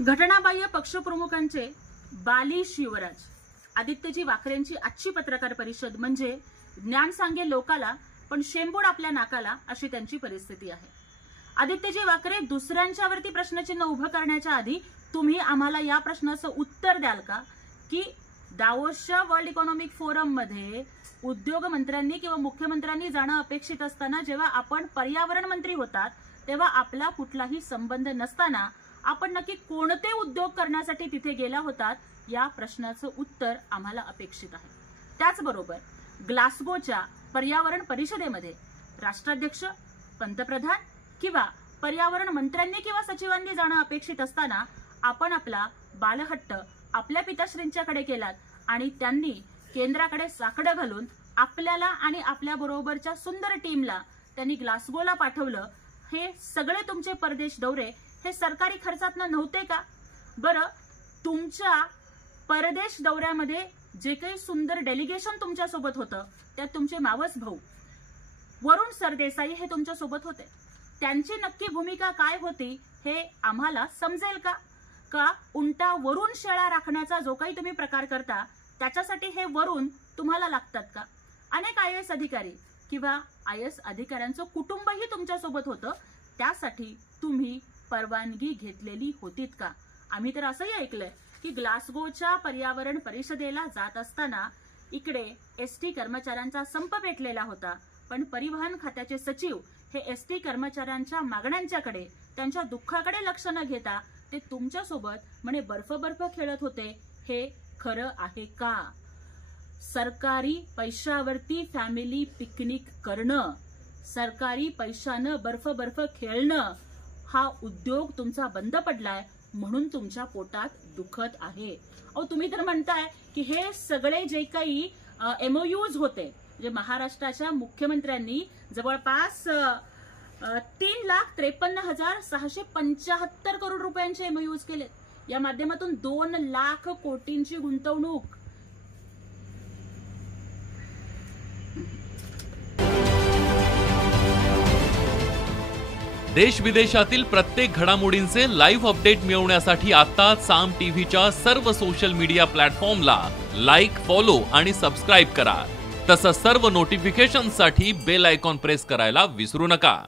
घटनाबाह्य पक्षप्रमुखांचे बाली शिवराज आदित्यजी वाकरेंची आजची पत्रकार परिषद म्हणजे ज्ञान सांगे लोकाला पण शेंबूड आपल्या नाकाला अशी त्यांची परिस्थिती आहे। आदित्यजी वाकरे दुसऱ्यांच्यावरती प्रश्नचिन्ह उभं करण्याच्या आधी तुम्ही आम्हाला या प्रश्नाचं उत्तर द्याल का की दावोसच्या वर्ल्ड इकॉनॉमिक फोरम मध्ये उद्योग मंत्र्यांनी किंवा मुख्यमंत्र्यांनी जाणं अपेक्षित असताना जेव्हा आपण पर्यावरण मंत्री होतात तेव्हा आपला कुठलाही संबंध नसताना आपण नक्की कोणते उद्योग करण्यासाठी तिथे गेला होतात या प्रश्नाचं उत्तर आम्हाला अपेक्षित आहे। त्याचबरोबर ग्लासगोच्या पर्यावरण परिषदेमध्ये राष्ट्राध्यक्ष, पंतप्रधान किंवा पर्यावरण मंत्र्यांनी किंवा सचिवांनी जाणं अपेक्षित असताना आपण आपला बालहट्ट आपल्या पिताश्रींच्याकडे केलात आणि त्यांनी केंद्राकडे साकडं घालून आपल्याला आणि आपल्या बरोबरच्या सुंदर टीमला त्यांनी ग्लासगोला पाठवलं। हे सगळे तुमचे परदेश दौरे हे सरकारी खर्चातनं नव्हते का? बरं, तुमच्या परदेश दौऱ्यामध्ये जे काही सुंदर डेलिगेशन तुमच्या सोबत होतं त्यात तुमचे मावस भाऊ वरुण सरदेसाई हे तुमच्या सोबत होते। त्यांची नक्की भूमिका काय होती हे आम्हाला समजेल का? का उंटा वरुण शेळा राखण्याचा जो काही तुम्ही प्रकार करता त्याच्यासाठी हे वरुण तुम्हाला लागतात का? अनेक IAS अधिकारी किंवा IAS अधिकाऱ्यांचं कुटुंबही तुमच्या सोबत होतं, त्यासाठी तुम्ही परवानगी घेतलेली होतीत का? आम्ही तर असंही ऐकलंय की ग्लासगोच्या पर्यावरण परिषदेला जात असताना इकडे ST कर्मचाऱ्यांचा संप पेटलेला होता, पण परिवहन खात्याचे सचिव हे ST कर्मचाऱ्यांच्या मागण्यांच्याकडे त्यांच्या दुःखाकडे लक्ष न घेता ते तुमच्या सोबत म्हणे बर्फ खेळत होते। हे खरं आहे का? सरकारी पैशावरती फॅमिली पिकनिक करणं, सरकारी पैशानं बर्फ खेळणं हा उद्योग तुमचा बंद पडलाय म्हणून तुमच्या पोटात दुखत आहे। अहो, तुम्ही तर म्हणताय की हे सगळे जे काही MOUs होते जे महाराष्ट्राच्या मुख्यमंत्र्यांनी जवळपास 3,53,675 करोड रुपयांचे MOUs केले। या माध्यमातून 2 लाख कोटींची गुंतवणूक। देश विदेशातील प्रत्येक घडामोडींचे लाईव्ह अपडेट मिळवण्यासाठी आता साम टीव्हीच्या सर्व सोशल मीडिया प्लॅटफॉर्मला लाईक, फॉलो आणि सबस्क्राईब करा। तसंच सर्व नोटिफिकेशनसाठी बेल आयकॉन प्रेस करायला विसरू नका।